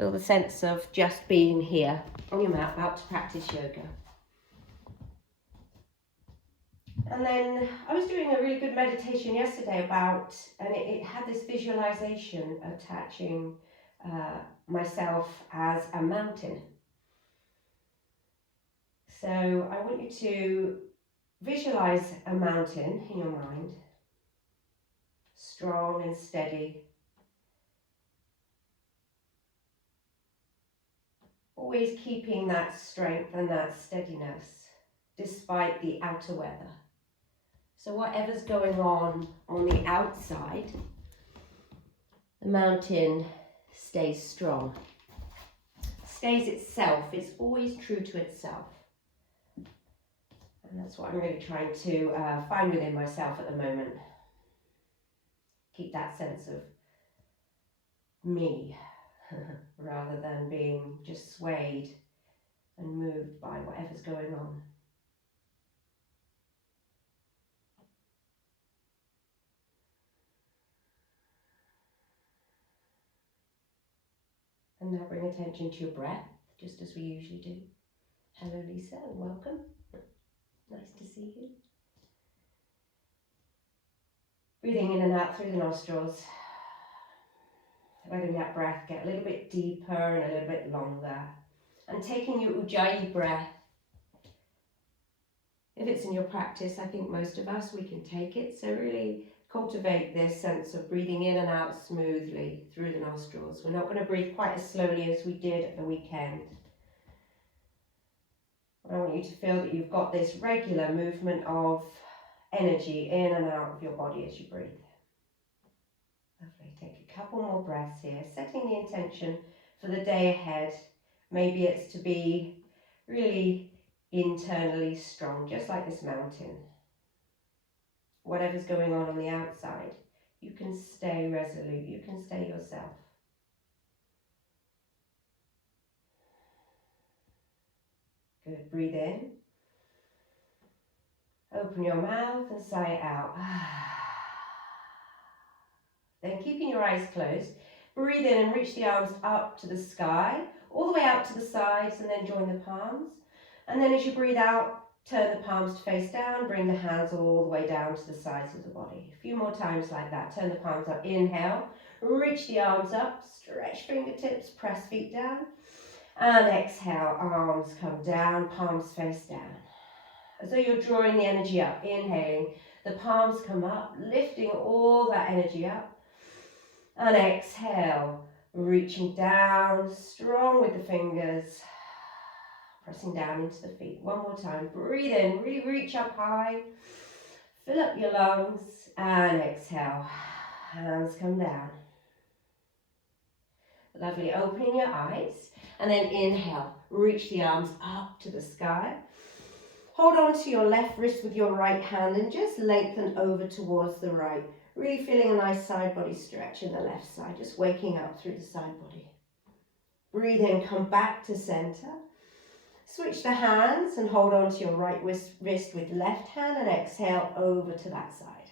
Feel the sense of just being here on your mat, about to practice yoga. And then I was doing a really good meditation yesterday about, and it had this visualization attaching myself as a mountain. So I want you to visualize a mountain in your mind, strong and steady. Always keeping that strength and that steadiness despite the outer weather. So whatever's going on the outside, the mountain stays strong, stays itself. It's always true to itself. And that's what I'm really trying to find within myself at the moment. Keep that sense of me rather than being just swayed and moved by whatever's going on. And now bring attention to your breath, just as we usually do. Hello Lisa, and welcome. Nice to see you. Breathing in and out through the nostrils. Letting that breath get a little bit deeper and a little bit longer. And taking your Ujjayi breath. If it's in your practice, I think most of us, we can take it. So really cultivate this sense of breathing in and out smoothly through the nostrils. We're not going to breathe quite as slowly as we did at the weekend. I want you to feel that you've got this regular movement of energy in and out of your body as you breathe. Lovely. Take a couple more breaths here, setting the intention for the day ahead. Maybe it's to be really internally strong, just like this mountain. Whatever's going on the outside, you can stay resolute, you can stay yourself. Good, breathe in. Open your mouth and sigh it out. Then keeping your eyes closed, breathe in and reach the arms up to the sky, all the way out to the sides, and then join the palms. And then as you breathe out, turn the palms to face down, bring the hands all the way down to the sides of the body. A few more times like that. Turn the palms up, inhale, reach the arms up, stretch fingertips, press feet down. And exhale, arms come down, palms face down. As though you're drawing the energy up, inhaling, the palms come up, lifting all that energy up. And exhale, reaching down, strong with the fingers, pressing down into the feet. One more time, breathe in, really reach up high, fill up your lungs, and exhale, hands come down. Lovely, opening your eyes, and then inhale, reach the arms up to the sky. Hold on to your left wrist with your right hand and just lengthen over towards the right. Really feeling a nice side body stretch in the left side, just waking up through the side body. Breathe in, come back to center. Switch the hands and hold on to your right wrist with left hand and exhale over to that side.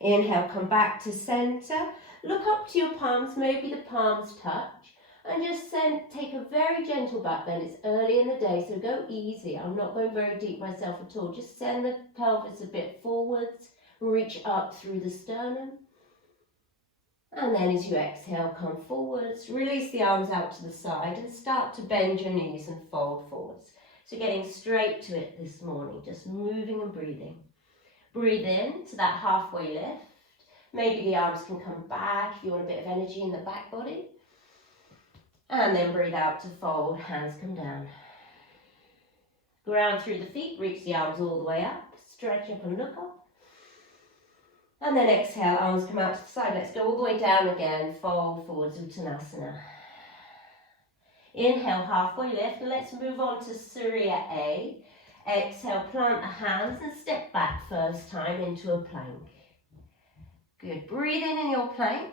Inhale, come back to center. Look up to your palms, maybe the palms touch. And just take a very gentle back bend. It's early in the day, so go easy. I'm not going very deep myself at all. Just send the pelvis a bit forwards. Reach up through the sternum. And then as you exhale, come forwards. Release the arms out to the side and start to bend your knees and fold forwards. So getting straight to it this morning, just moving and breathing. Breathe in to that halfway lift. Maybe the arms can come back if you want a bit of energy in the back body. And then breathe out to fold, hands come down. Ground through the feet, reach the arms all the way up, stretch up and look up. And then exhale, arms come out to the side. Let's go all the way down again, fold forwards, Uttanasana. Inhale, halfway lift, and let's move on to Surya A. Exhale, plant the hands and step back first time into a plank. Good, breathe in your plank.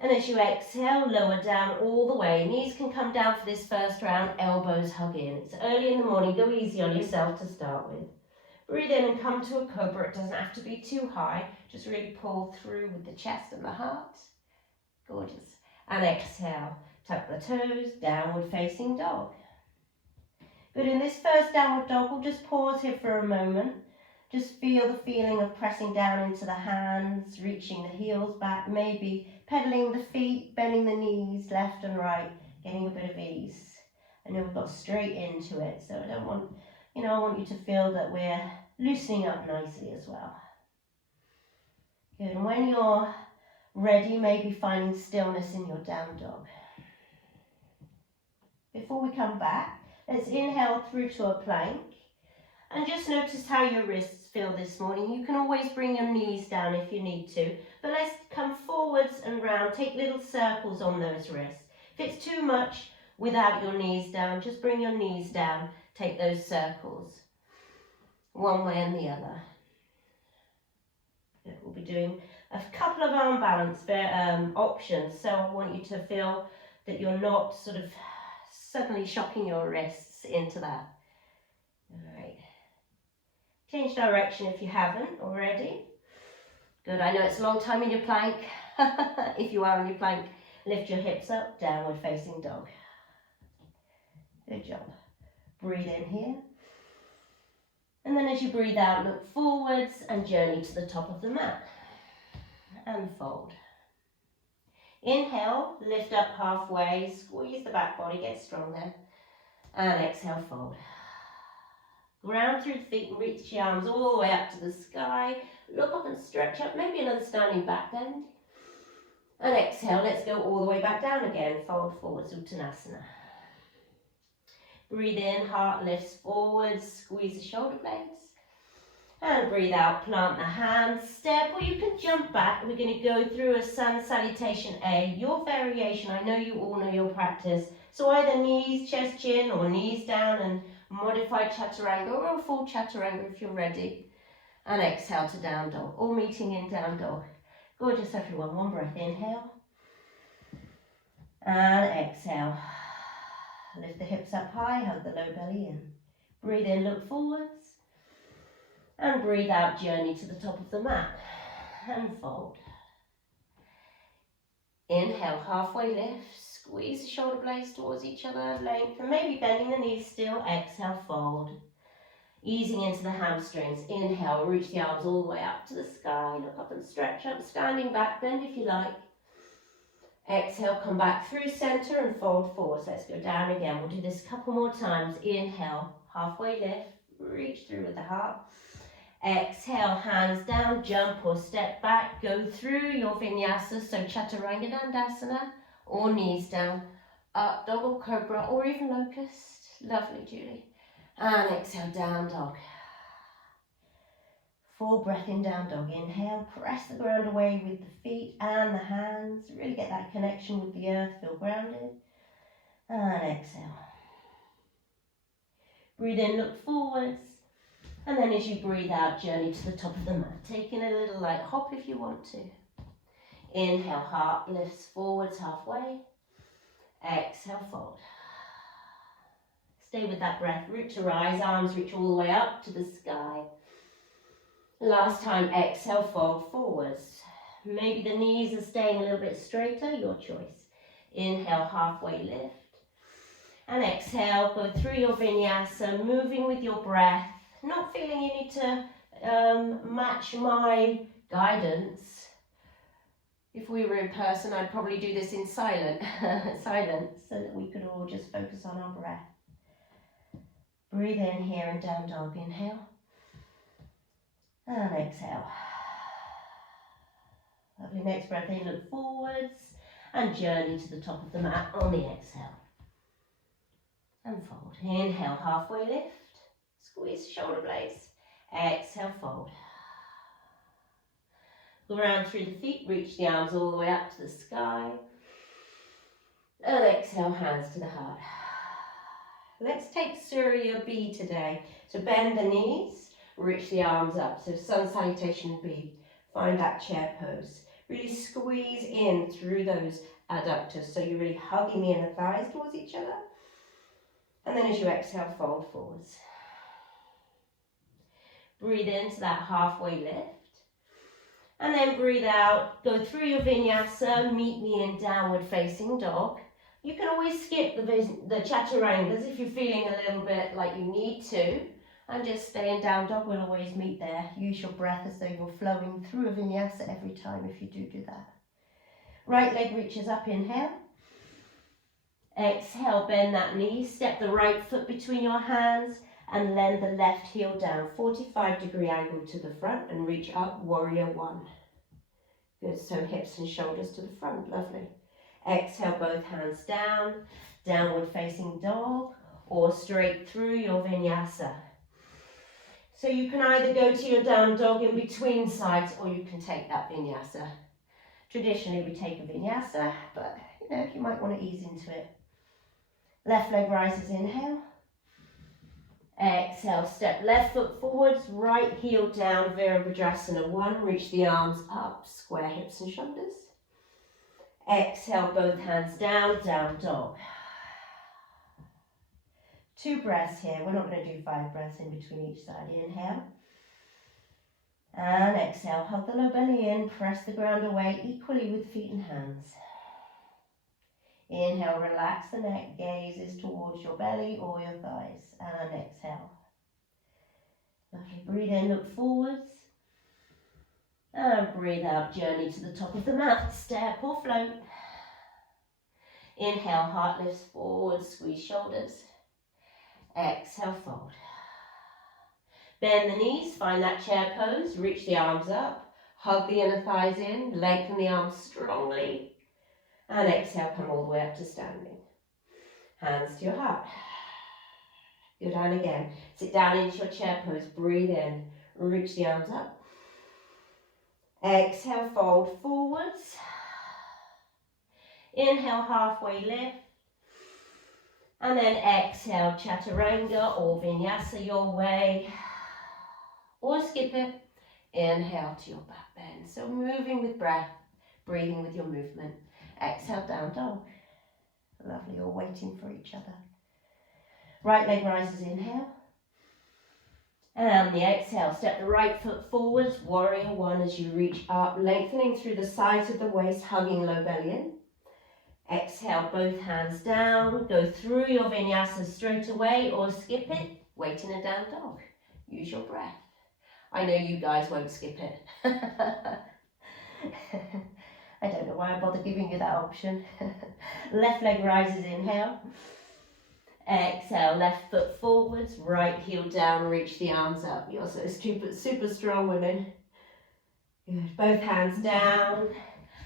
And as you exhale, lower down all the way. Knees can come down for this first round, elbows hug in. It's early in the morning, go easy on yourself to start with. Breathe in and come to a cobra. It doesn't have to be too high. Just really pull through with the chest and the heart. Gorgeous. And exhale, tuck the toes, downward facing dog. Good, in this first downward dog, we'll just pause here for a moment. Just feel the feeling of pressing down into the hands, reaching the heels back, maybe pedaling the feet, bending the knees left and right, getting a bit of ease. I know we've got straight into it, so I don't want, I want you to feel that we're loosening up nicely as well. Good, and when you're ready, maybe finding stillness in your down dog. Before we come back, let's inhale through to a plank. And just notice how your wrists feel this morning. You can always bring your knees down if you need to. But let's come forwards and round. Take little circles on those wrists. If it's too much without your knees down, just bring your knees down. Take those circles. One way and the other. We'll be doing a couple of arm balance options. So I want you to feel that you're not sort of suddenly shocking your wrists into that. All right. Change direction if you haven't already. Good, I know it's a long time in your plank. If you are in your plank, lift your hips up, downward facing dog. Good job. Breathe in here. And then as you breathe out, look forwards and journey to the top of the mat. And fold. Inhale, lift up halfway, squeeze the back body, get strong there. And exhale, fold. Ground through the feet and reach the arms all the way up to the sky. Look up and stretch up, maybe another standing back bend. And exhale, let's go all the way back down again. Fold forwards, Uttanasana. Breathe in, heart lifts forwards, squeeze the shoulder blades. And breathe out, plant the hands, step, or you can jump back. We're going to go through a Sun Salutation A. Your variation, I know you all know your practice. So either knees, chest, chin, or knees down and modified chaturanga or a full chaturanga if you're ready. And exhale to down dog, all meeting in down dog. Gorgeous everyone, one breath, inhale. And exhale. Lift the hips up high, hug the low belly in. Breathe in, look forwards. And breathe out, journey to the top of the mat. And fold. Inhale, halfway lift. Squeeze the shoulder blades towards each other, length, and maybe bending the knees still. Exhale, fold. Easing into the hamstrings. Inhale, reach the arms all the way up to the sky. Look up and stretch up, standing back bend if you like. Exhale, come back through center and fold forwards. Let's go down again. We'll do this a couple more times. Inhale, halfway lift, reach through with the heart. Exhale, hands down, jump or step back. Go through your vinyasa, so chaturanga dandasana, or knees down, up dog or cobra, or even locust. Lovely, Julie. And exhale, down dog. Full breath in down dog. Inhale, press the ground away with the feet and the hands. Really get that connection with the earth, feel grounded. And exhale. Breathe in, look forwards. And then as you breathe out, journey to the top of the mat. Taking a little light hop if you want to. Inhale, heart lifts forwards halfway. Exhale, fold. Stay with that breath. Root to rise, arms reach all the way up to the sky. Last time, exhale, fold forwards. Maybe the knees are staying a little bit straighter, your choice. Inhale, halfway lift. And exhale, go through your vinyasa, moving with your breath. Not feeling you need to match my guidance. If we were in person, I'd probably do this in silence, so that we could all just focus on our breath. Breathe in here and down dog. Inhale. And exhale. Lovely, next breath in, look forwards and journey to the top of the mat on the exhale. And fold. Inhale, halfway lift. Squeeze shoulder blades. Exhale, fold. Go around through the feet, reach the arms all the way up to the sky. And exhale, hands to the heart. Let's take Surya B today. So bend the knees, reach the arms up. So Sun Salutation B. Find that chair pose. Really squeeze in through those adductors. So you're really hugging the inner thighs towards each other. And then as you exhale, fold forwards. Breathe into that halfway lift. And then breathe out, go through your vinyasa, meet me in downward facing dog. You can always skip the chaturangas if you're feeling a little bit like you need to, and just stay in down dog. We'll always meet there. Use your breath as though you're flowing through a vinyasa every time if you do that. Right leg reaches up, inhale. Exhale, bend that knee, step the right foot between your hands and lend the left heel down, 45-degree angle to the front, and reach up, warrior one. Good, so hips and shoulders to the front, lovely. Exhale, both hands down, downward facing dog, or straight through your vinyasa. So you can either go to your down dog in between sides, or you can take that vinyasa. Traditionally we take a vinyasa, but you might want to ease into it. Left leg rises, inhale. Exhale, step left foot forwards, right heel down, Virabhadrasana 1. Reach the arms up, square hips and shoulders. Exhale, both hands down, down dog. 2 breaths here. We're not going to do 5 breaths in between each side. Inhale. And exhale, hug the low belly in, press the ground away equally with feet and hands. Inhale, relax the neck, gazes towards your belly or your thighs. And exhale. Lovely, breathe in, look forwards. And breathe out, journey to the top of the mat, step or float. Inhale, heart lifts forward, squeeze shoulders. Exhale, fold. Bend the knees, find that chair pose, reach the arms up, hug the inner thighs in, lengthen the arms strongly. And exhale, come all the way up to standing. Hands to your heart. Good, and again. Sit down into your chair pose, breathe in, reach the arms up. Exhale, fold forwards. Inhale, halfway lift. And then exhale, chaturanga or vinyasa your way. Or skip it. Inhale to your back bend. So moving with breath, breathing with your movement. Exhale, down dog. Lovely, all waiting for each other. Right leg rises, inhale. And the exhale, step the right foot forwards, warrior one as you reach up, lengthening through the sides of the waist, hugging low belly in. Exhale, both hands down, go through your vinyasa straight away or skip it, wait in a down dog. Use your breath. I know you guys won't skip it. I don't know why I bother giving you that option. Left leg rises, inhale. Exhale, left foot forwards, right heel down, reach the arms up. You're so super strong, women. Good. Both hands down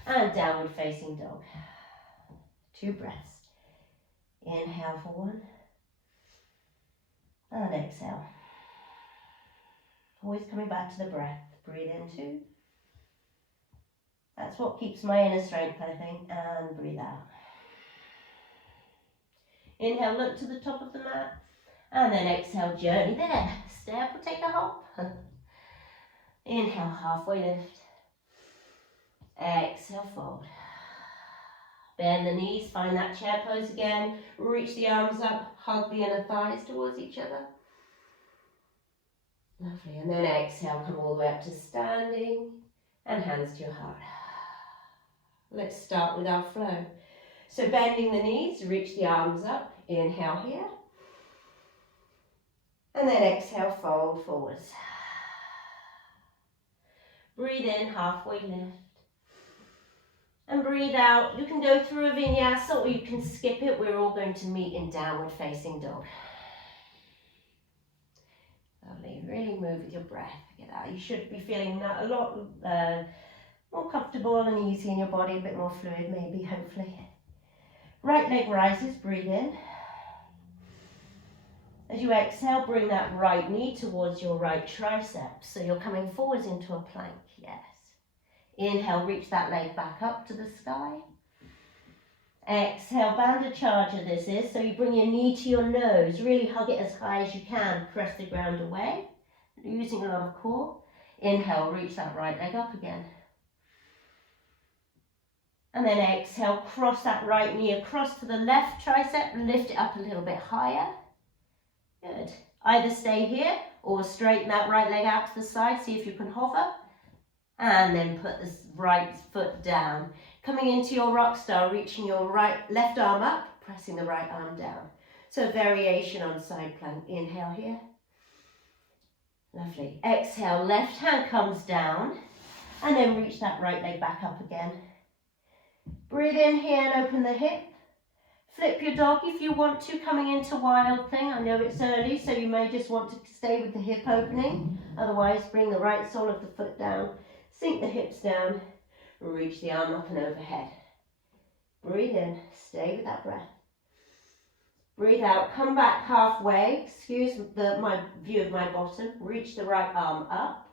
and downward facing dog. 2 breaths. Inhale for 1. And exhale. Always coming back to the breath. Breathe in 2. That's what keeps my inner strength, I think. And breathe out. Inhale, look to the top of the mat. And then exhale, journey there. Step or take a hop. Inhale, halfway lift. Exhale, fold. Bend the knees, find that chair pose again. Reach the arms up, hug the inner thighs towards each other. Lovely, and then exhale, come all the way up to standing. And hands to your heart. Let's start with our flow. So bending the knees, reach the arms up, inhale here. And then exhale, fold forwards. Breathe in, halfway lift. And breathe out. You can go through a vinyasa or you can skip it. We're all going to meet in downward facing dog. Lovely, really move with your breath. Get out. You should be feeling a lot more comfortable and easy in your body, a bit more fluid maybe, hopefully. Right leg rises, breathe in. As you exhale, bring that right knee towards your right tricep. So you're coming forwards into a plank, yes. Inhale, reach that leg back up to the sky. Exhale, Bandha Charger this is. So you bring your knee to your nose, really hug it as high as you can. Press the ground away, using a lot of core. Inhale, reach that right leg up again. And then exhale, cross that right knee across to the left tricep, lift it up a little bit higher. Good. Either stay here or straighten that right leg out to the side, see if you can hover. And then put this right foot down. Coming into your rock star, reaching your left arm up, pressing the right arm down. So variation on side plank. Inhale here. Lovely. Exhale, left hand comes down. And then reach that right leg back up again. Breathe in here and open the hip. Flip your dog if you want to, coming into wild thing. I know it's early, so you may just want to stay with the hip opening. Otherwise, bring the right sole of the foot down. Sink the hips down. Reach the arm up and overhead. Breathe in. Stay with that breath. Breathe out. Come back halfway. Excuse my view of my bottom. Reach the right arm up.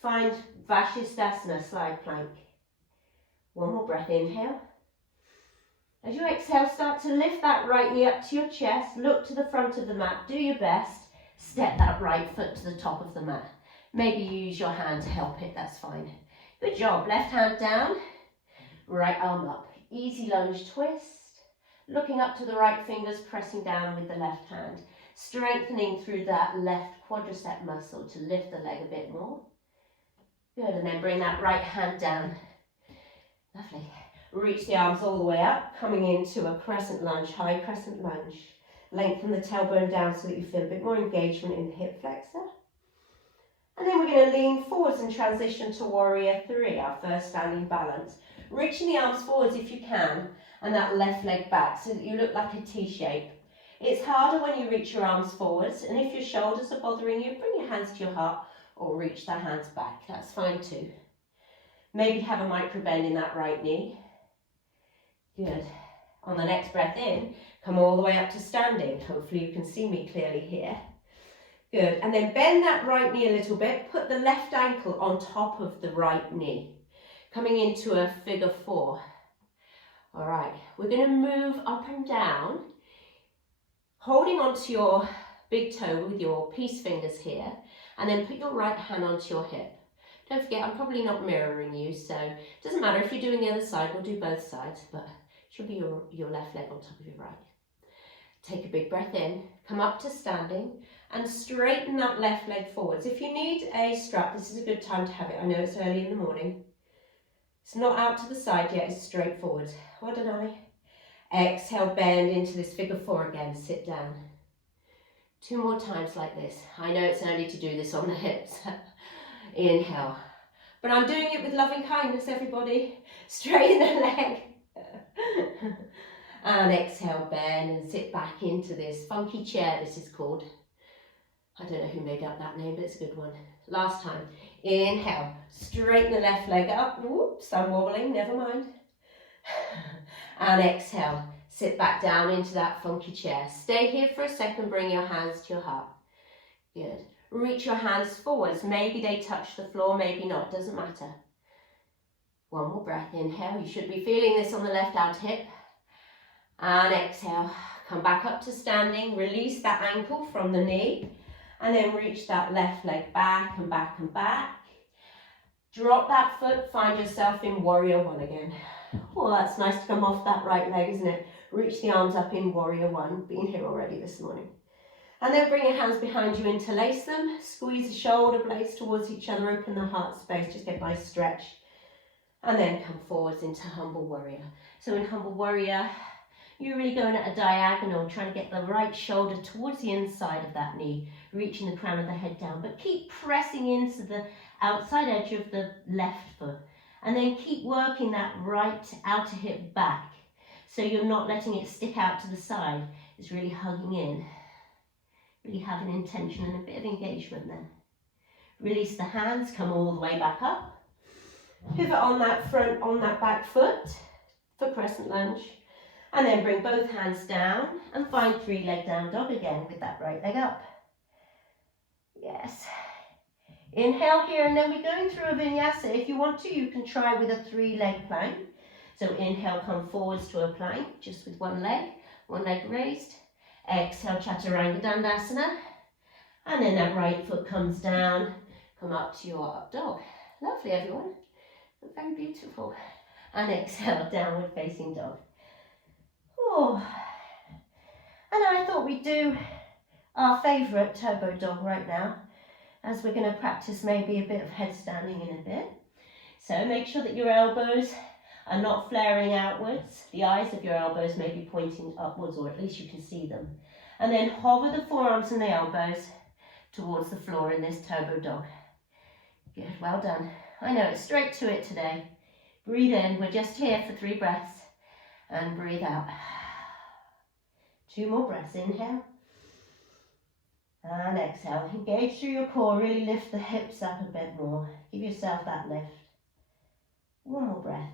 Find Vasana, slide plank. One more breath. Inhale. As you exhale, start to lift that right knee up to your chest. Look to the front of the mat. Do your best. Step that right foot to the top of the mat. Maybe you use your hand to help it. That's fine. Good job. Left hand down. Right arm up. Easy lunge twist. Looking up to the right fingers, pressing down with the left hand. Strengthening through that left quadricep muscle to lift the leg a bit more. Good. And then bring that right hand down. Lovely. Reach the arms all the way up, coming into a crescent lunge, high crescent lunge. Lengthen the tailbone down so that you feel a bit more engagement in the hip flexor. And then we're going to lean forwards and transition to warrior three, our first standing balance. Reaching the arms forwards if you can, and that left leg back so that you look like a T shape. It's harder when you reach your arms forwards, and if your shoulders are bothering you, bring your hands to your heart or reach the hands back. That's fine too. Maybe have a micro bend in that right knee. Good. On the next breath in, come all the way up to standing. Hopefully you can see me clearly here. Good. And then bend that right knee a little bit. Put the left ankle on top of the right knee. Coming into a figure four. All right. We're going to move up and down. Holding onto your big toe with your peace fingers here. And then put your right hand onto your hip. Don't forget, I'm probably not mirroring you, so it doesn't matter if you're doing the other side. We'll do both sides, but it should be your left leg on top of your right. Take a big breath in, come up to standing, and straighten that left leg forwards. If you need a strap, this is a good time to have it. I know it's early in the morning. It's not out to the side yet, it's straight forward. Well done, Ali. Exhale, bend into this figure four again, sit down. 2 more times like this. I know it's early to do this on the hips. Inhale. But I'm doing it with loving kindness, everybody. Straighten the leg. And exhale, bend and sit back into this funky chair, this is called. I don't know who made up that name, but it's a good one. Last time. Inhale. Straighten the left leg up. Whoops, I'm wobbling, never mind. And exhale. Sit back down into that funky chair. Stay here for a second, bring your hands to your heart. Good. Reach your hands forwards. Maybe they touch the floor, maybe not, doesn't matter. One more breath. Inhale. You should be feeling this on the left out hip. And exhale. Come back up to standing. Release that ankle from the knee. And then reach that left leg back and back and back. Drop that foot. Find yourself in warrior one again. Oh, that's nice to come off that right leg, isn't it? Reach the arms up in warrior one. Been here already this morning. And then bring your hands behind you, interlace them. Squeeze the shoulder blades towards each other. Open the heart space. Just get a nice stretch. And then come forwards into humble warrior. So in humble warrior, you're really going at a diagonal, trying to get the right shoulder towards the inside of that knee, reaching the crown of the head down. But keep pressing into the outside edge of the left foot. And then keep working that right outer hip back. So you're not letting it stick out to the side. It's really hugging in. Really have an intention and a bit of engagement there. Release the hands, come all the way back up. Pivot on that back foot for crescent lunge. And then bring both hands down and find 3-leg down dog again with that right leg up. Yes. Inhale here, and then we're going through a vinyasa. If you want to, you can try with a 3-leg plank. So inhale, come forwards to a plank, just with one leg raised. Exhale, Chaturanga Dandasana. And then that right foot comes down, come up to your up dog. Lovely, everyone. Very beautiful. And exhale, downward facing dog. Oh. And I thought we'd do our favourite turbo dog right now, as we're going to practice maybe a bit of headstanding in a bit. So make sure that your elbows are not flaring outwards. The eyes of your elbows may be pointing upwards, or at least you can see them. And then hover the forearms and the elbows towards the floor in this turbo dog. Good, well done. I know, it's straight to it today. Breathe in, we're just here for 3 breaths. And breathe out. 2 more breaths, inhale. And exhale. Engage through your core, really lift the hips up a bit more. Give yourself that lift. 1 more breath.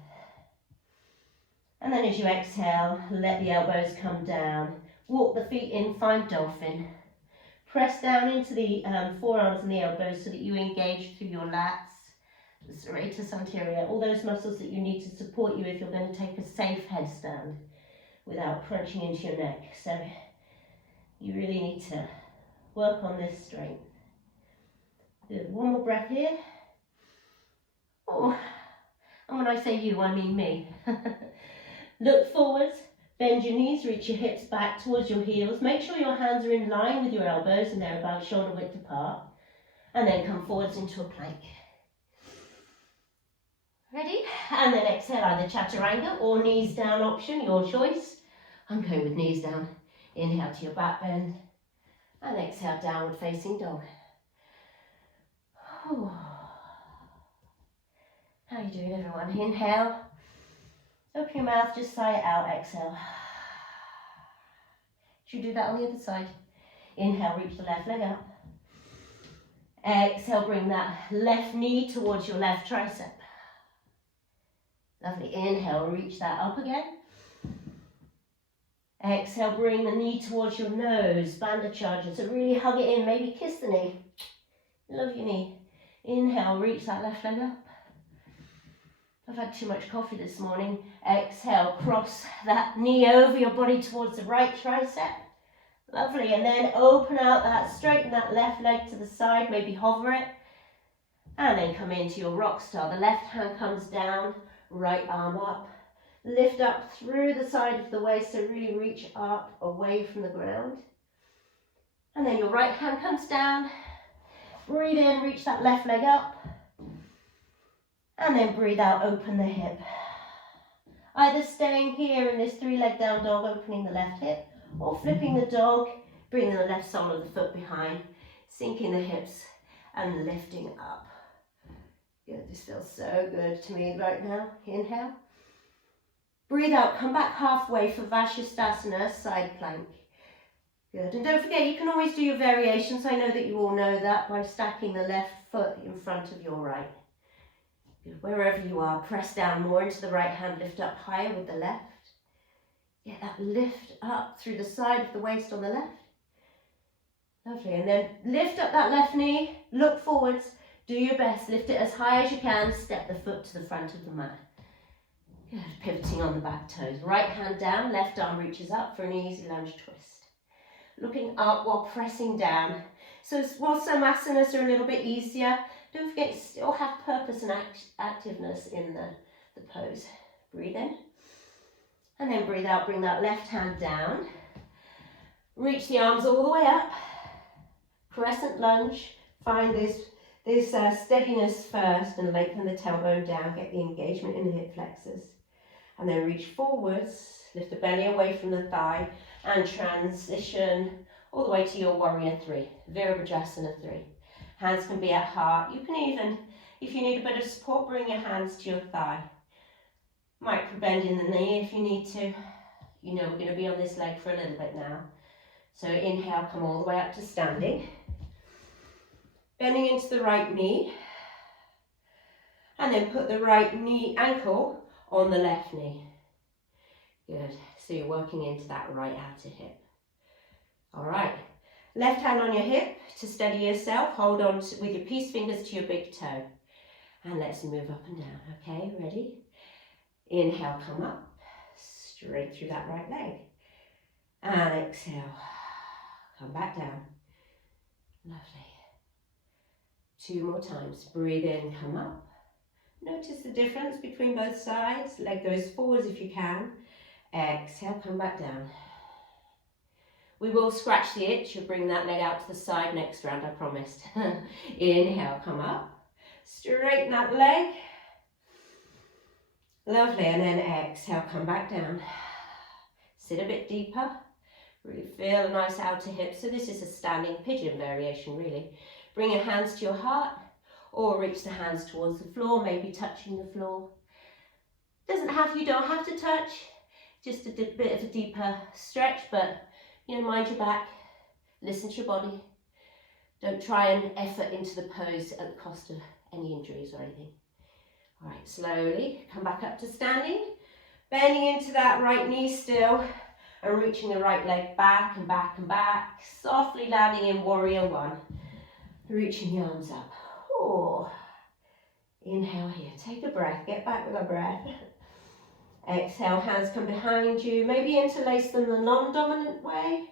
And then as you exhale, let the elbows come down. Walk the feet in, find dolphin. Press down into the forearms and the elbows so that you engage through your lats, the serratus anterior, all those muscles that you need to support you if you're going to take a safe headstand without crunching into your neck. So you really need to work on this strength. Good. 1 more breath here. Oh, and when I say you, I mean me. Look forwards, bend your knees, reach your hips back towards your heels. Make sure your hands are in line with your elbows and they're about shoulder width apart. And then come forwards into a plank. Ready? And then exhale, either chaturanga or knees down option, your choice. I'm going with knees down. Inhale to your back bend. And exhale, downward facing dog. How are you doing, everyone? Inhale. Open your mouth, just sigh it out, exhale. Should we do that on the other side? Inhale, reach the left leg up. Exhale, bring that left knee towards your left tricep. Lovely, inhale, reach that up again. Exhale, bring the knee towards your nose, bandha charger, so really hug it in, maybe kiss the knee. Love your knee. Inhale, reach that left leg up. I've had too much coffee this morning. Exhale, cross that knee over your body towards the right tricep. Lovely, and then open out that, straighten that left leg to the side, maybe hover it. And then come into your rock star. The left hand comes down, right arm up. Lift up through the side of the waist, so really reach up, away from the ground. And then your right hand comes down. Breathe in, reach that left leg up. And then breathe out, open the hip. Either staying here in this 3-leg down dog, opening the left hip, or flipping the dog, bringing the left sole of the foot behind, sinking the hips and lifting up. Good, this feels so good to me right now. Inhale. Breathe out, come back halfway for Sirsasana, side plank. Good, and don't forget, you can always do your variations. I know that you all know that by stacking the left foot in front of your right. Good. Wherever you are, press down more into the right hand, lift up higher with the left. Get that lift up through the side of the waist on the left. Lovely, and then lift up that left knee, look forwards, do your best, lift it as high as you can, step the foot to the front of the mat. Good, pivoting on the back toes. Right hand down, left arm reaches up for an easy lunge twist. Looking up while pressing down. So while some asanas are a little bit easier, don't forget to still have purpose and activeness in the pose. Breathe in. And then breathe out, bring that left hand down. Reach the arms all the way up. Crescent lunge. Find this steadiness first and lengthen the tailbone down. Get the engagement in the hip flexors. And then reach forwards. Lift the belly away from the thigh and transition all the way to your warrior 3. Virabhadrasana 3. Hands can be at heart. You can even, if you need a bit of support, bring your hands to your thigh. Micro bend in the knee if you need to. You know we're going to be on this leg for a little bit now. So inhale, come all the way up to standing. Bending into the right knee. And then put the right knee ankle on the left knee. Good. So you're working into that right outer hip. All right. Left hand on your hip to steady yourself. Hold on with your peace fingers to your big toe. And let's move up and down. Okay, ready? Inhale, come up. Straight through that right leg. And exhale. Come back down. Lovely. 2 more times. Breathe in, come up. Notice the difference between both sides. Leg goes forwards if you can. Exhale, come back down. We will scratch the itch. You'll bring that leg out to the side next round, I promised. Inhale, come up. Straighten that leg. Lovely, and then exhale, come back down. Sit a bit deeper. Really feel a nice outer hip. So this is a standing pigeon variation, really. Bring your hands to your heart or reach the hands towards the floor, maybe touching the floor. You don't have to touch, just a bit of a deeper stretch, but mind your back, listen to your body. Don't try and effort into the pose at the cost of any injuries or anything. All right, slowly come back up to standing, bending into that right knee still and reaching the right leg back and back and back, softly landing in warrior one, reaching the arms up. Oh. Inhale here, take a breath, get back with a breath. Exhale, hands come behind you, maybe interlace them the non-dominant way,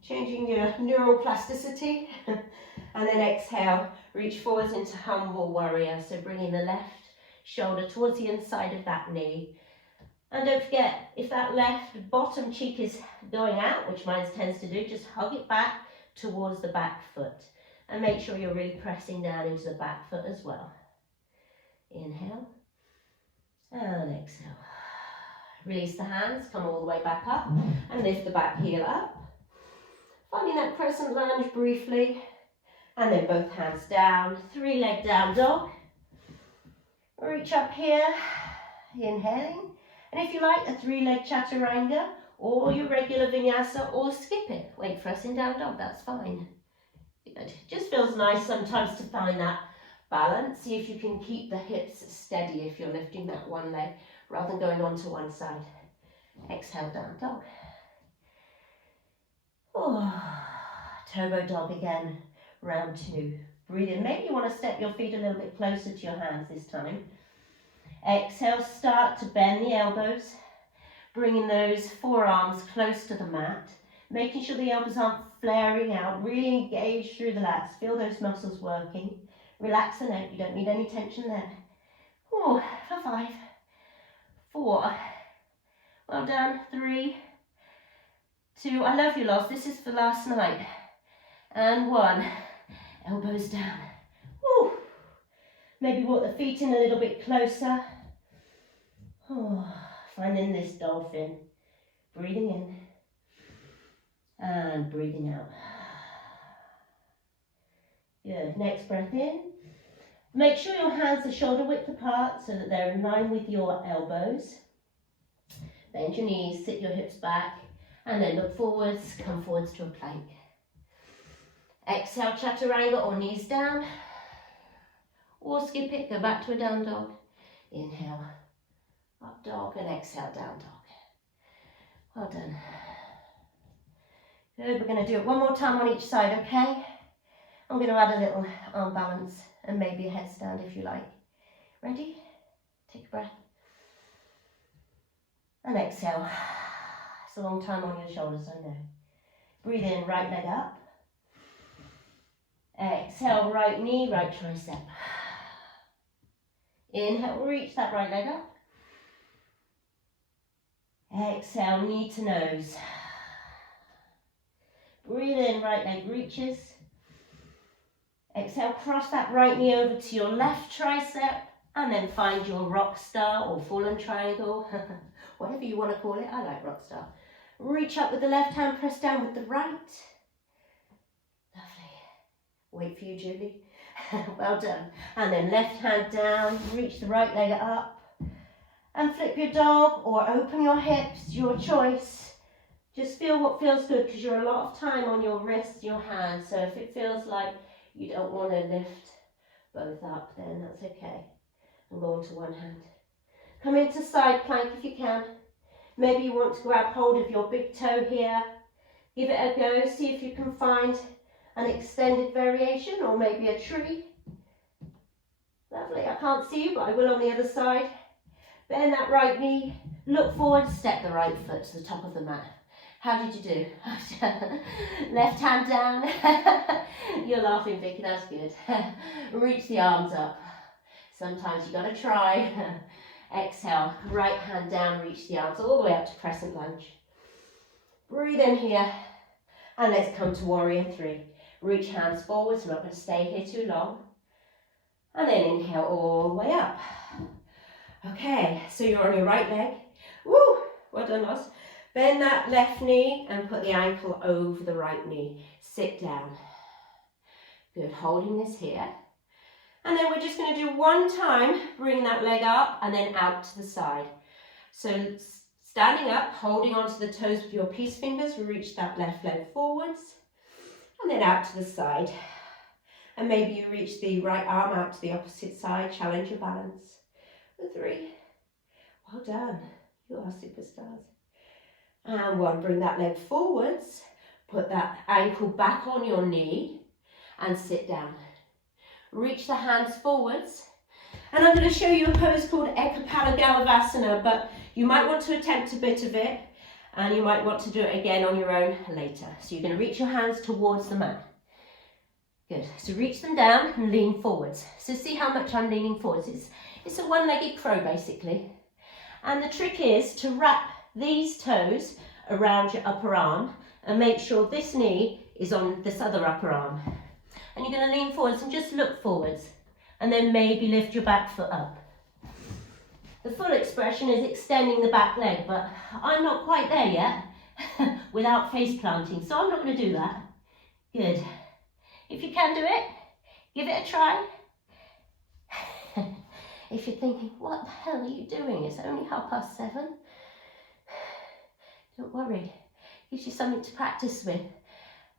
changing your neural plasticity. And then exhale, reach forwards into humble warrior. So bringing the left shoulder towards the inside of that knee. And don't forget, if that left bottom cheek is going out, which mine tends to do, just hug it back towards the back foot. And make sure you're really pressing down into the back foot as well. Inhale and exhale. Release the hands, come all the way back up and lift the back heel up. Finding that crescent lunge briefly and then both hands down, 3-leg down dog. Reach up here, inhaling. And if you like, a 3-leg chaturanga or your regular vinyasa or skip it. Wait for us in down dog, that's fine. Good. Just feels nice sometimes to find that balance. See if you can keep the hips steady if you're lifting that one leg rather than going onto one side. Exhale, down dog. Oh, turbo dog again, round 2. Breathe in. Maybe you want to step your feet a little bit closer to your hands this time. Exhale, start to bend the elbows, bringing those forearms close to the mat, making sure the elbows aren't flaring out. Really engage through the lats. Feel those muscles working. Relax the neck. You don't need any tension there. Oh, for 5, 4. Well done. 3, 2. I love you, lots. This is for last night. And 1. Elbows down. Woo. Maybe walk the feet in a little bit closer. Oh, finding this dolphin. Breathing in. And breathing out. Good. Next breath in. Make sure your hands are shoulder width apart so that they're in line with your elbows. Bend your knees, sit your hips back, and then look forwards, come forwards to a plank. Exhale, chaturanga or knees down. Or skip it, go back to a down dog. Inhale, up dog, and exhale, down dog. Well done. Good, we're going to do it one more time on each side, okay? I'm going to add a little arm balance and maybe a headstand if you like. Ready? Take a breath. And exhale. It's a long time on your shoulders, I know. Breathe in, right leg up. Exhale, right knee, right tricep. Inhale, reach that right leg up. Exhale, knee to nose. Breathe in, right leg reaches. Exhale, cross that right knee over to your left tricep and then find your rock star or fallen triangle, whatever you want to call it. I like rock star. Reach up with the left hand, press down with the right. Lovely. Wait for you, Julie. Well done. And then left hand down, reach the right leg up and flip your dog or open your hips, your choice. Just feel what feels good because you're a lot of time on your wrists, your hands. So if it feels like you don't want to lift both up, then that's okay. And go onto one hand. Come into side plank if you can. Maybe you want to grab hold of your big toe here. Give it a go. See if you can find an extended variation or maybe a tree. Lovely. I can't see you, but I will on the other side. Bend that right knee. Look forward. Step the right foot to the top of the mat. How did you do? Left hand down. You're laughing, Vicky, that's good. Reach the arms up. Sometimes you got to try. Exhale, right hand down, reach the arms all the way up to Crescent Lunge. Breathe in here. And let's come to Warrior 3. Reach hands forwards, we're not going to stay here too long. And then inhale all the way up. Okay, so you're on your right leg. Woo, well done, Loz. Bend that left knee and put the ankle over the right knee. Sit down. Good, holding this here. And then we're just going to do one time, bring that leg up and then out to the side. So standing up, holding onto the toes with your peace fingers, reach that left leg forwards and then out to the side. And maybe you reach the right arm out to the opposite side, challenge your balance. And 3. Well done, you are superstars. And 1, bring that leg forwards, put that ankle back on your knee and sit down. Reach the hands forwards. And I'm going to show you a pose called Eka Pada Galavasana, but you might want to attempt a bit of it and you might want to do it again on your own later. So you're going to reach your hands towards the mat. Good, so reach them down and lean forwards. So see how much I'm leaning forwards. It's a one-legged crow basically. And the trick is to wrap these toes around your upper arm and make sure this knee is on this other upper arm. And you're going to lean forwards and just look forwards and then maybe lift your back foot up. The full expression is extending the back leg, but I'm not quite there yet without face planting, so I'm not going to do that. Good. If you can do it, give it a try. If you're thinking, what the hell are you doing? It's only 7:30. Don't worry, gives you something to practice with.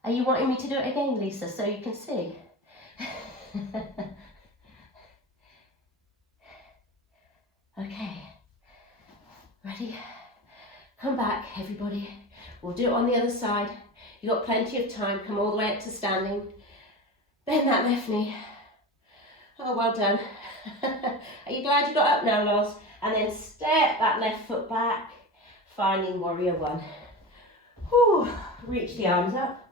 Are you wanting me to do it again, Lisa, so you can see? Okay, ready? Come back, everybody. We'll do it on the other side. You've got plenty of time. Come all the way up to standing. Bend that left knee. Oh, well done. Are you glad you got up now, Loz? And then step that left foot back, finding warrior 1. Whew. Reach the arms up.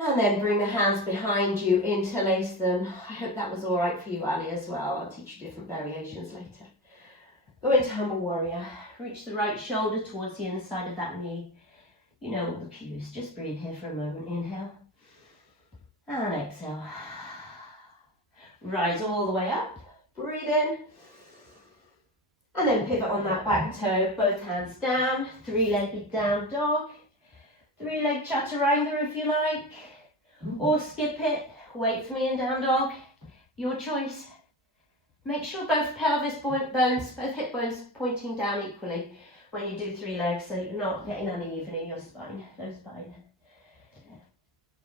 And then bring the hands behind you, interlace them. I hope that was all right for you, Ali, as well. I'll teach you different variations later. Go into humble warrior. Reach the right shoulder towards the inside of that knee. You know all the cues. Just breathe here for a moment. Inhale. And exhale. Rise all the way up. Breathe in. And then pivot on that back toe. Both hands down. 3-legged down dog. 3-leg chaturanga if you like. Or skip it. Wait for me in down dog. Your choice. Make sure both pelvis bones, both hip bones pointing down equally when you do 3 legs, so you're not getting uneven in your spine, low spine.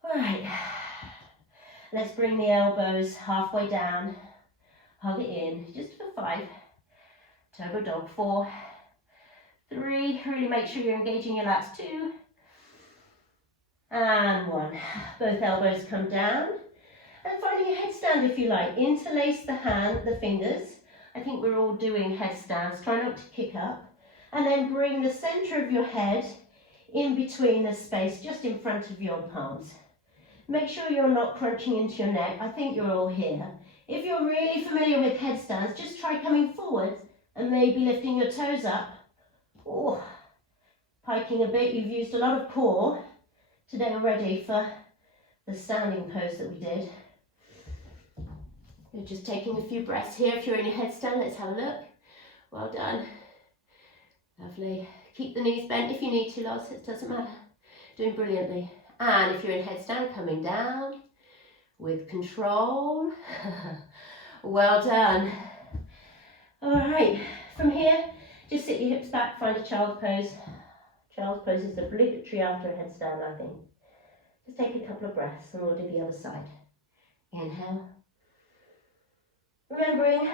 All right, let's bring the elbows halfway down, hug it in, just for 5. Turbo dog, 4, 3, really make sure you're engaging your lats, 2, and 1. Both elbows come down. And finding a headstand if you like. Interlace the fingers. I think we're all doing headstands. Try not to kick up. And then bring the centre of your head in between the space, just in front of your palms. Make sure you're not crunching into your neck. I think you're all here. If you're really familiar with headstands, just try coming forward and maybe lifting your toes up. Oh, piking a bit. You've used a lot of core today already for the standing pose that we did. You're just taking a few breaths here. If you're in your headstand, let's have a look. Well done. Lovely. Keep the knees bent if you need to, Loz. It doesn't matter. Doing brilliantly. And if you're in headstand, coming down with control. Well done. All right. From here, just sit your hips back, find a child's pose. Child's pose is obligatory after a headstand, I think. Just take a couple of breaths and we'll do the other side. Inhale. Remembering,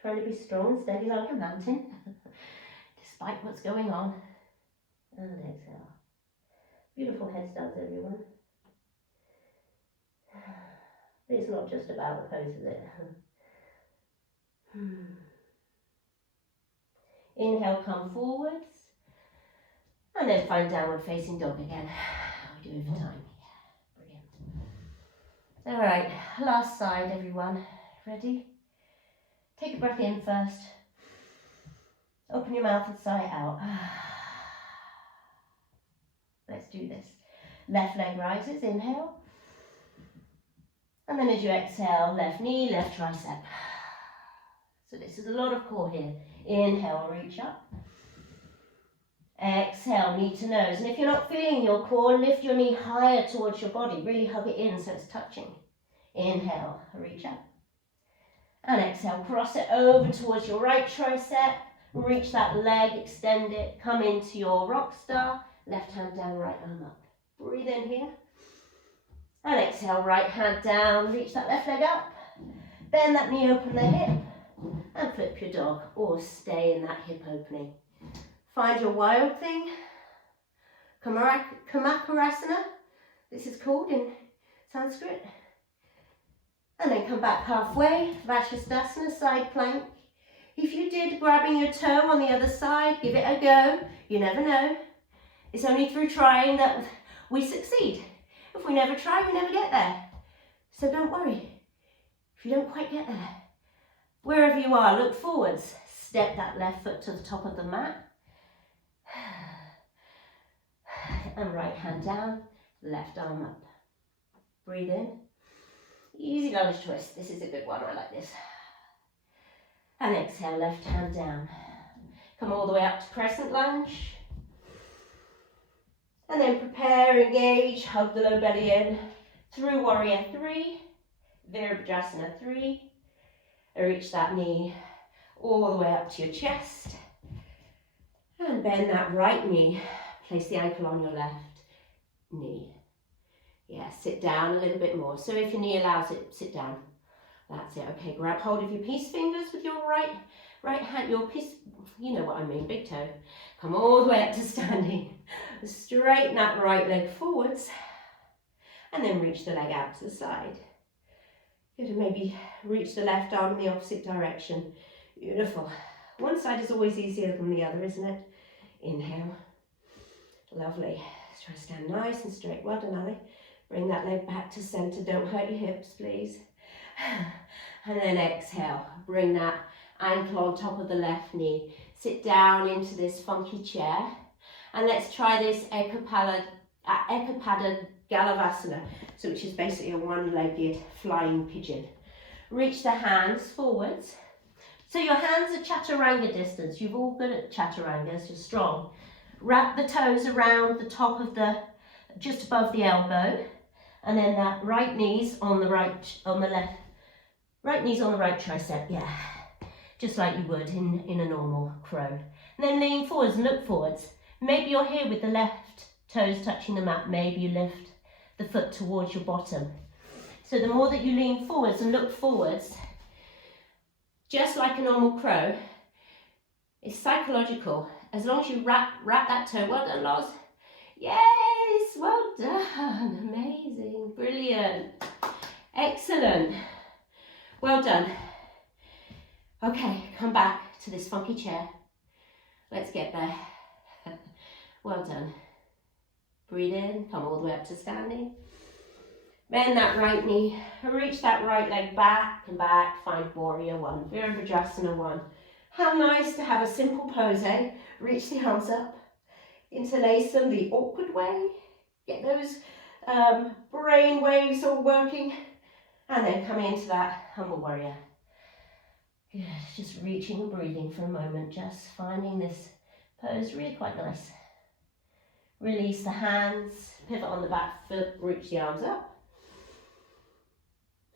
trying to be strong and steady like a mountain, despite what's going on. And exhale. Beautiful headstands, everyone. But it's not just about the pose, is it? Inhale, come forwards. And then find downward facing dog again. We do it for time. Yeah, brilliant. All right, last side, everyone. Ready? Take a breath in first. Open your mouth and sigh out. Let's do this. Left leg rises, inhale. And then as you exhale, left knee, left tricep. So this is a lot of core here. Inhale, reach up. Exhale, knee to nose. And if you're not feeling your core, lift your knee higher towards your body. Really hug it in so it's touching. Inhale, reach up. And exhale, cross it over towards your right tricep. Reach that leg, extend it. Come into your rock star. Left hand down, right arm up. Breathe in here. And exhale, right hand down. Reach that left leg up. Bend that knee, open the hip. And flip your dog, or stay in that hip opening. Find your wild thing. Kamakarasana, this is called in Sanskrit. And then come back halfway, Vasana, side plank. If you did grabbing your toe on the other side, give it a go. You never know. It's only through trying that we succeed. If we never try, we never get there. So don't worry if you don't quite get there. Wherever you are, look forwards. Step that left foot to the top of the mat. And right hand down, left arm up. Breathe in. Easy lunge twist. This is a good one. I like this. And exhale, left hand down. Come all the way up to Crescent Lunge. And then prepare, engage, hug the low belly in. Through Warrior 3, Virabhadrasana 3. Reach that knee all the way up to your chest. And bend that right knee. Place the ankle on your left knee. Yeah, sit down a little bit more. So if your knee allows it, sit down. That's it. Okay, grab hold of your peace fingers with your right hand, your peace, you know what I mean, big toe. Come all the way up to standing. Straighten that right leg forwards. And then reach the leg out to the side. Good, and maybe reach the left arm in the opposite direction. Beautiful. One side is always easier than the other, isn't it? Inhale. Lovely. Let's try to stand nice and straight. Well done, Ali. Bring that leg back to center. Don't hurt your hips, please. And then exhale. Bring that ankle on top of the left knee. Sit down into this funky chair. And let's try this Eka Pada Galavasana, so which is basically a one-legged flying pigeon. Reach the hands forwards. So your hands are chaturanga distance. You're all good at chaturangas, you're strong. Wrap the toes around the top of just above the elbow. And then that right knee's on the right knee's on the right tricep, yeah. Just like you would in a normal crow. And then lean forwards and look forwards. Maybe you're here with the left toes touching the mat. Maybe you lift the foot towards your bottom. So the more that you lean forwards and look forwards, just like a normal crow, it's psychological. As long as you wrap that toe. Well done, Loz. Yes, well done. Amazing, brilliant, excellent. Well done. Okay, come back to this funky chair. Let's get there. Well done. Breathe in, come all the way up to standing. Bend that right knee, reach that right leg back and back. Find Warrior 1, Virabhadrasana 1. How nice to have a simple pose, eh? Reach the arms up, interlace them the awkward way. Get those brain waves all working. And then come into that humble warrior. Good, just reaching and breathing for a moment. Just finding this pose really quite nice. Release the hands, pivot on the back foot, reach the arms up.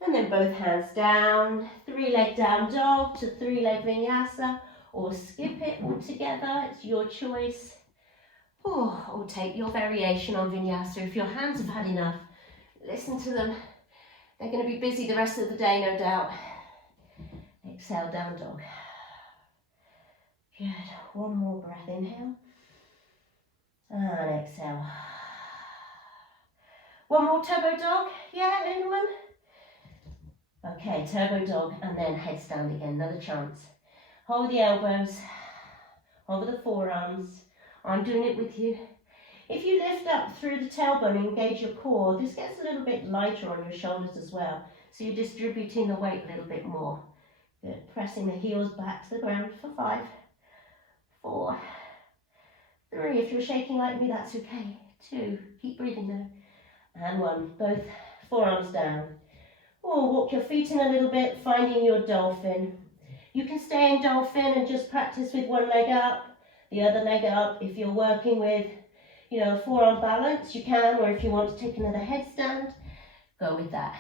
And then both hands down, 3-leg down dog to 3-leg vinyasa, or skip it altogether, it's your choice. Or take your variation on vinyasa. If your hands have had enough, listen to them. They're going to be busy the rest of the day, no doubt. Exhale, down dog. Good, one more breath, inhale. And exhale. One more turbo dog, yeah, anyone? Okay, turbo dog, and then headstand again, another chance. Hold the elbows, over the forearms. I'm doing it with you. If you lift up through the tailbone and engage your core, this gets a little bit lighter on your shoulders as well. So you're distributing the weight a little bit more. Good. Pressing the heels back to the ground for 5, 4, 3. If you're shaking like me, that's okay. 2. Keep breathing though. And 1. Both forearms down. Or walk your feet in a little bit, finding your dolphin. You can stay in dolphin and just practice with one leg up, the other leg up. If you're working with, you know, forearm balance, you can, or if you want to take another headstand, go with that.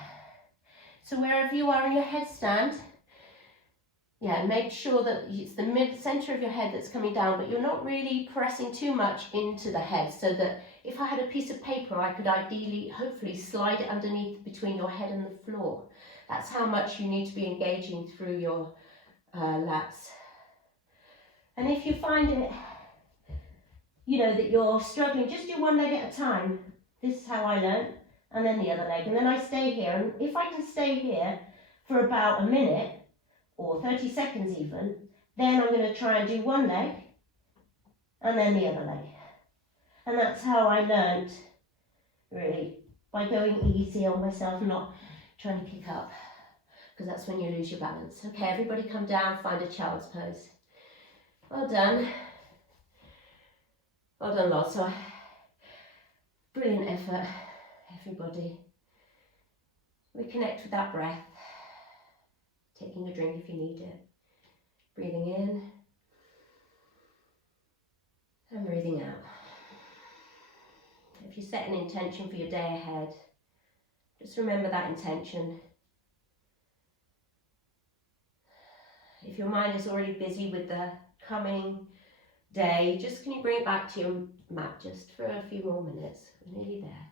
So wherever you are in your headstand, yeah, make sure that it's the mid-center of your head that's coming down, but you're not really pressing too much into the head, so that if I had a piece of paper, I could ideally, hopefully, slide it underneath between your head and the floor. That's how much you need to be engaging through your lats. And if you find it, you know, that you're struggling, just do one leg at a time. This is how I learned, and then the other leg, and then I stay here. And if I can stay here for about a minute, or 30 seconds even, then I'm going to try and do one leg, and then the other leg. And that's how I learned, really, by going easy on myself, not trying to kick up, because that's when you lose your balance. Okay, everybody come down, find a child's pose. Well done. Well done, lots. Brilliant effort, everybody. Reconnect with that breath. Taking a drink if you need it. Breathing in and breathing out. If you set an intention for your day ahead, just remember that intention. If your mind is already busy with the coming day, just can you bring it back to your mat just for a few more minutes? We're nearly there.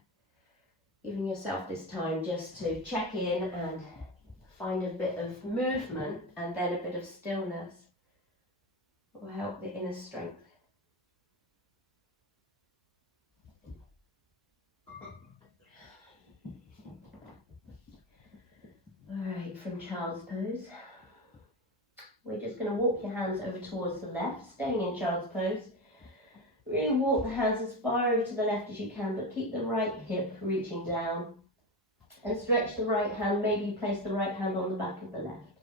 Giving yourself this time just to check in and find a bit of movement and then a bit of stillness will help the inner strength. Alright, from child's pose, we're just going to walk your hands over towards the left, staying in child's pose. Really walk the hands as far over to the left as you can, but keep the right hip reaching down. And stretch the right hand, maybe place the right hand on the back of the left.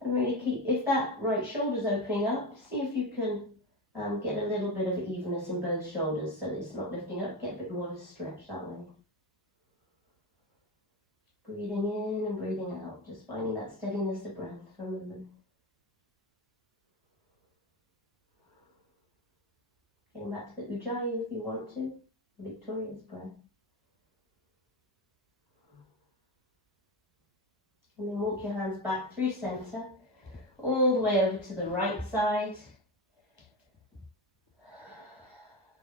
And really keep, if that right shoulder's opening up, see if you can get a little bit of evenness in both shoulders so that it's not lifting up, get a bit more of a stretch that way. Breathing in and breathing out, just finding that steadiness of breath for a moment. Getting back to the Ujjayi if you want to, victorious breath. And then walk your hands back through center, all the way over to the right side.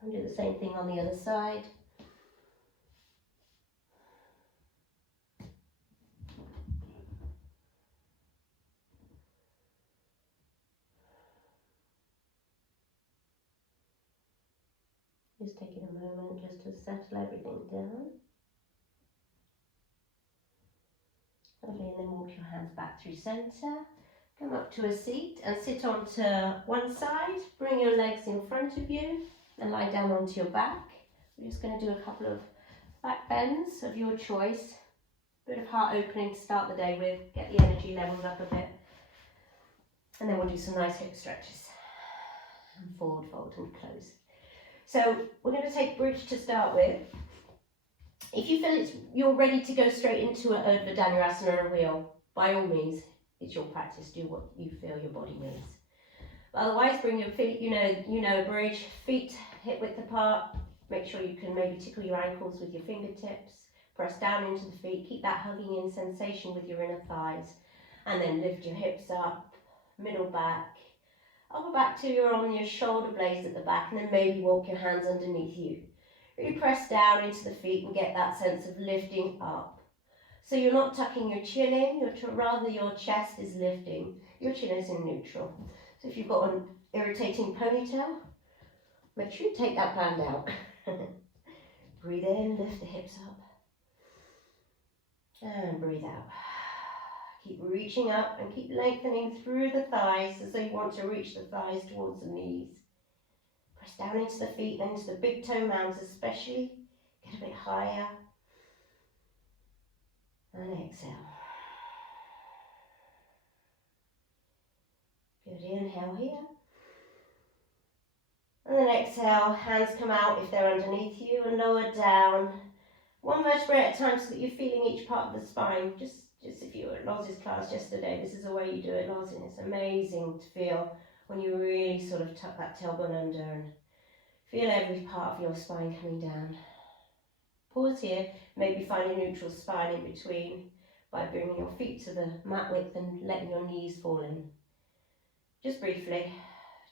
And do the same thing on the other side. Just taking a moment just to settle everything down. Lovely, and then walk your hands back through center. Come up to a seat and sit onto one side. Bring your legs in front of you and lie down onto your back. We're just going to do a couple of back bends of your choice. Bit of heart opening to start the day with. Get the energy levels up a bit. And then we'll do some nice hip stretches. And forward fold and close. So we're going to take bridge to start with. If you feel you're ready to go straight into an Urdhva Dhanurasana or wheel, by all means, it's your practice. Do what you feel your body needs. But otherwise, bring your feet, you know, bridge, feet hip width apart. Make sure you can maybe tickle your ankles with your fingertips. Press down into the feet. Keep that hugging in sensation with your inner thighs. And then lift your hips up, middle back. Upper back till you're on your shoulder blades at the back, and then maybe walk your hands underneath you. Really press down into the feet and get that sense of lifting up. So you're not tucking your chin in, rather your chest is lifting. Your chin is in neutral. So if you've got an irritating ponytail, make sure you take that band out. Breathe in, lift the hips up. And breathe out. Keep reaching up and keep lengthening through the thighs as though you want to reach the thighs towards the knees. Press down into the feet and into the big toe mounds especially. Get a bit higher. And exhale. Good, inhale here. And then exhale, hands come out if they're underneath you and lower down. One vertebrae at a time so that you're feeling each part of the spine. Just Just if you were at Loz's class yesterday, this is the way you do it, Loz, and it's amazing to feel when you really sort of tuck that tailbone under and feel every part of your spine coming down. Pause here, maybe find a neutral spine in between by bringing your feet to the mat width and letting your knees fall in. Just briefly,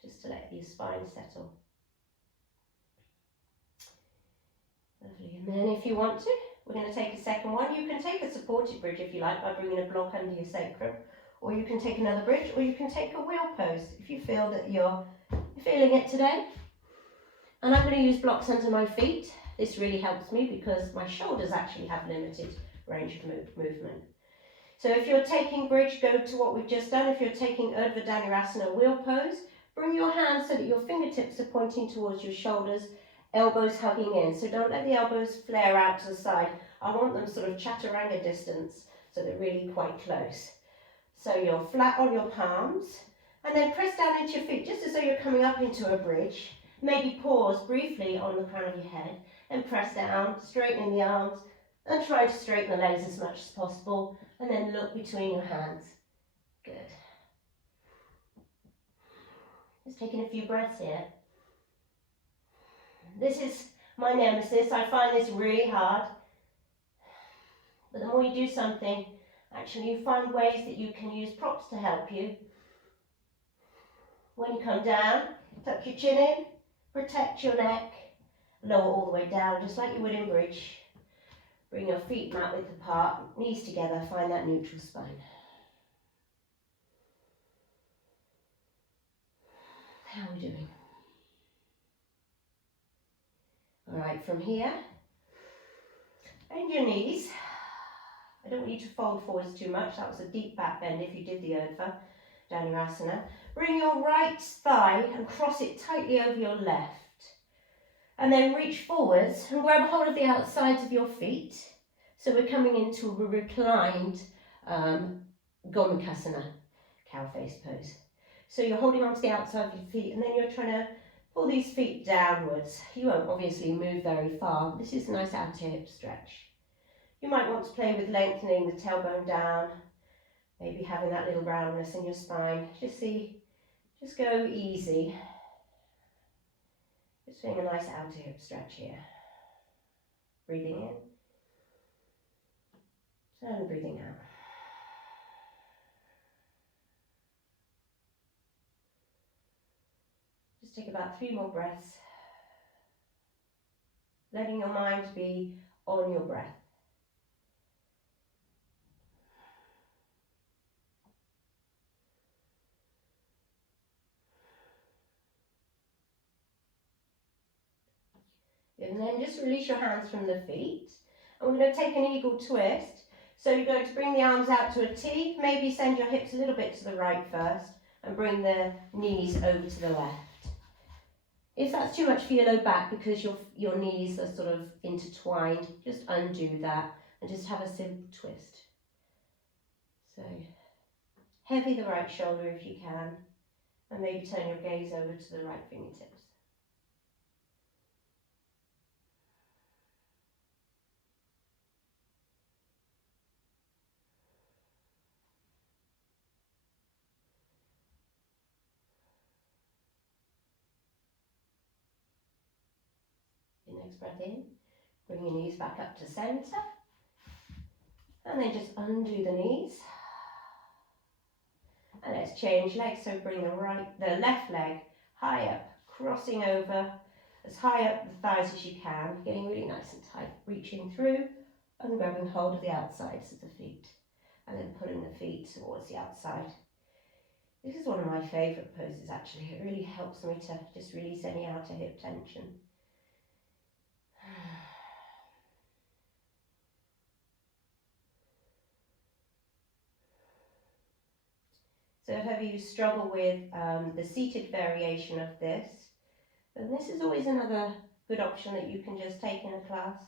just to let your spine settle. Lovely, and then if you want to, we're going to take a second one. You can take a supported bridge if you like by bringing a block under your sacrum, or you can take another bridge, or you can take a wheel pose if you feel that you're feeling it today. And I'm going to use blocks under my feet. This really helps me because my shoulders actually have limited range of movement. So if you're taking bridge, go to what we've just done. If you're taking Urdhva Dhanurasana wheel pose, bring your hands so that your fingertips are pointing towards your shoulders, elbows hugging in. So don't let the elbows flare out to the side. I want them sort of chaturanga distance, so they're really quite close. So you're flat on your palms, and then press down into your feet, just as though you're coming up into a bridge. Maybe pause briefly on the crown of your head, and press down, straightening the arms, and try to straighten the legs as much as possible, and then look between your hands. Good. Just taking a few breaths here. This is my nemesis. I find this really hard. But the more you do something, actually you find ways that you can use props to help you. When you come down, tuck your chin in, protect your neck, lower all the way down, just like you would in bridge. Bring your feet mat width apart, knees together, find that neutral spine. How are we doing? All right, from here, bend your knees. I don't want you to fold forwards too much. That was a deep back bend if you did the Urdhva Dhanurasana. Bring your right thigh and cross it tightly over your left. And then reach forwards and grab hold of the outsides of your feet. So we're coming into a reclined Gomukhasana, cow face pose. So you're holding onto the outside of your feet, and then you're trying to pull these feet downwards. You won't obviously move very far. This is a nice outer hip stretch. You might want to play with lengthening the tailbone down, maybe having that little roundness in your spine. Just go easy. Just doing a nice outer hip stretch here. Breathing in and breathing out. Just take about 3 more breaths, letting your mind be on your breath. And then just release your hands from the feet. And we're going to take an eagle twist. So you're going to bring the arms out to a T, maybe send your hips a little bit to the right first, and bring the knees over to the left. If that's too much for your low back because your knees are sort of intertwined, just undo that and just have a simple twist. So heavy the right shoulder if you can, and maybe turn your gaze over to the right fingertips. Next breath in, bring your knees back up to centre, and then just undo the knees. And let's change legs, so bring the left leg high up, crossing over as high up the thighs as you can, getting really nice and tight, reaching through and grabbing hold of the outsides of the feet, and then pulling the feet towards the outside. This is one of my favourite poses actually. It really helps me to just release any outer hip tension. So if ever you struggle with the seated variation of this, then this is always another good option that you can just take in a class.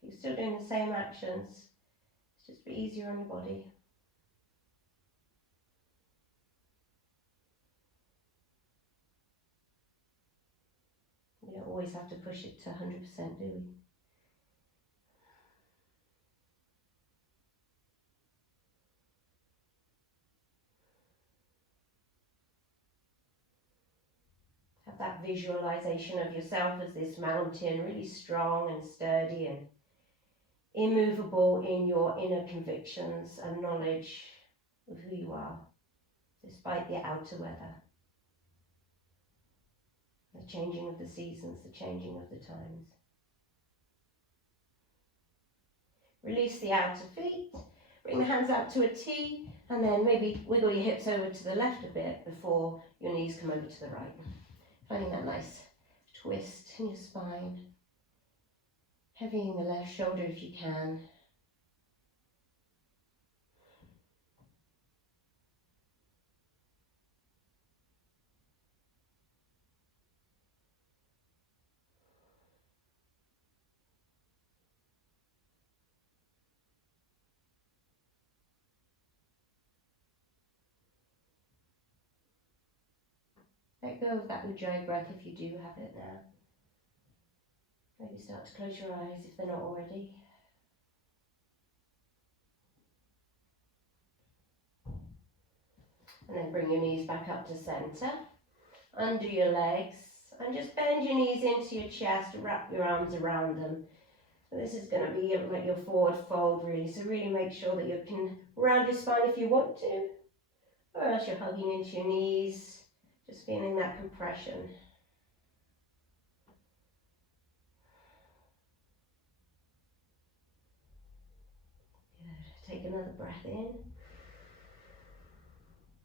You're still doing the same actions, it's just a bit easier on your body. You don't always have to push it to 100%, do we? that visualization of yourself as this mountain, really strong and sturdy and immovable in your inner convictions and knowledge of who you are, despite the outer weather, the changing of the seasons, the changing of the times. Release the outer feet, bring the hands out to a T, and then maybe wiggle your hips over to the left a bit before your knees come over to the right. Finding that nice twist in your spine. Heavying the left shoulder if you can. Let go of that Ujjayi breath if you do have it now. Maybe start to close your eyes if they're not already. And then bring your knees back up to center, under your legs, and just bend your knees into your chest, wrap your arms around them. So this is going to be like your forward fold really, so really make sure that you can round your spine if you want to, or else you're hugging into your knees. Just feeling that compression. Good. Take another breath in.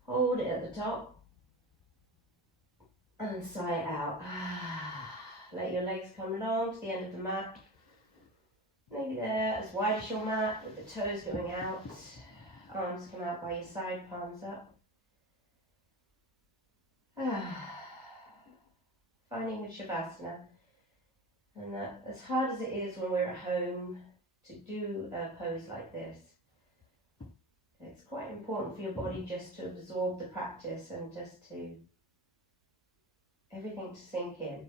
Hold it at the top. And sigh it out. Let your legs come long to the end of the mat. Maybe they're as wide as your mat, with the toes going out. Arms come out by your side, palms up. Finding with Shavasana, and that as hard as it is when we're at home to do a pose like this, it's quite important for your body just to absorb the practice and just to everything to sink in.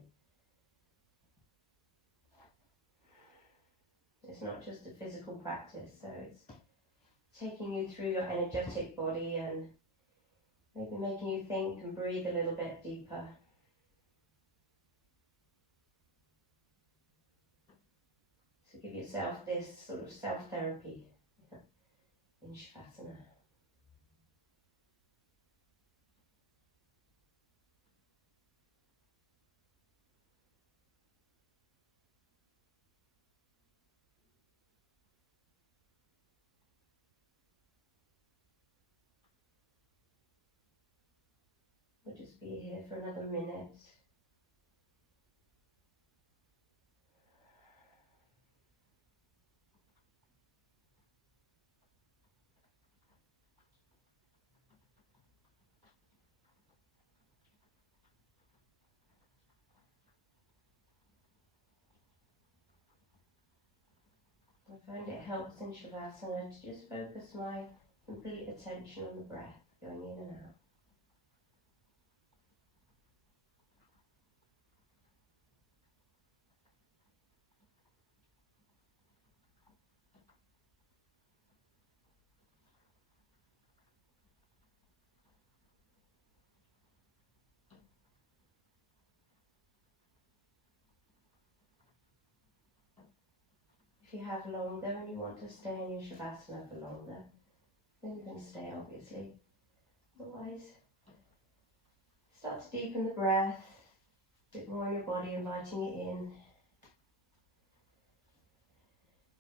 It's not just a physical practice, so it's taking you through your energetic body and maybe making you think and breathe a little bit deeper. So give yourself this sort of self-therapy in Shavasana. We'll just be here for another minute. I find it helps in Shavasana to just focus my complete attention on the breath going in and out. If you have longer and you want to stay in your Shavasana for longer, then you can stay obviously. Otherwise, start to deepen the breath, a bit more in your body, inviting it in.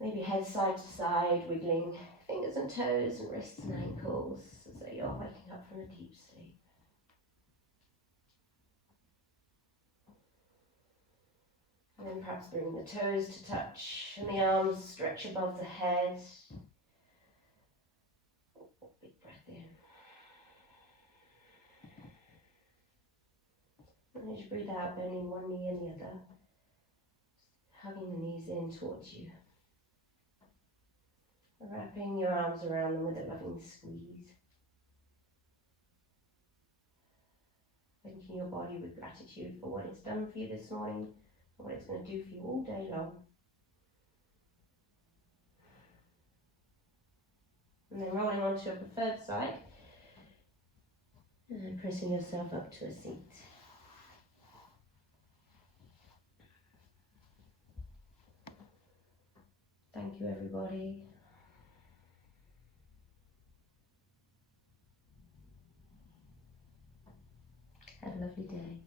Maybe head side to side, wiggling fingers and toes and wrists and ankles as though you're waking up from a deep sleep. And then perhaps bring the toes to touch and the arms stretch above the head. Big breath in. And as you breathe out, bending one knee and the other, hugging the knees in towards you. Wrapping your arms around them with a loving squeeze. Thanking your body with gratitude for what it's done for you this morning, and what it's going to do for you all day long. And then rolling onto a preferred side, and pressing yourself up to a seat. Thank you, everybody. Have a lovely day.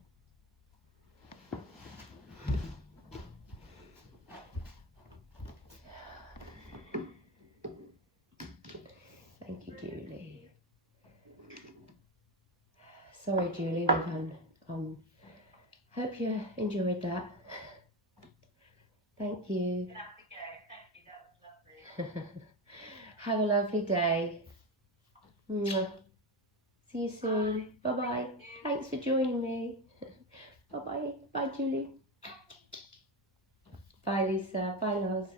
Thank you, Julie. Sorry, Julie, hope you enjoyed that. Thank you. Thank you, that was lovely. Have a lovely day. Mwah. See you soon. Bye-bye. Thanks for joining me. Bye-bye. Bye, Julie. Bye, Lisa. Bye, Loz.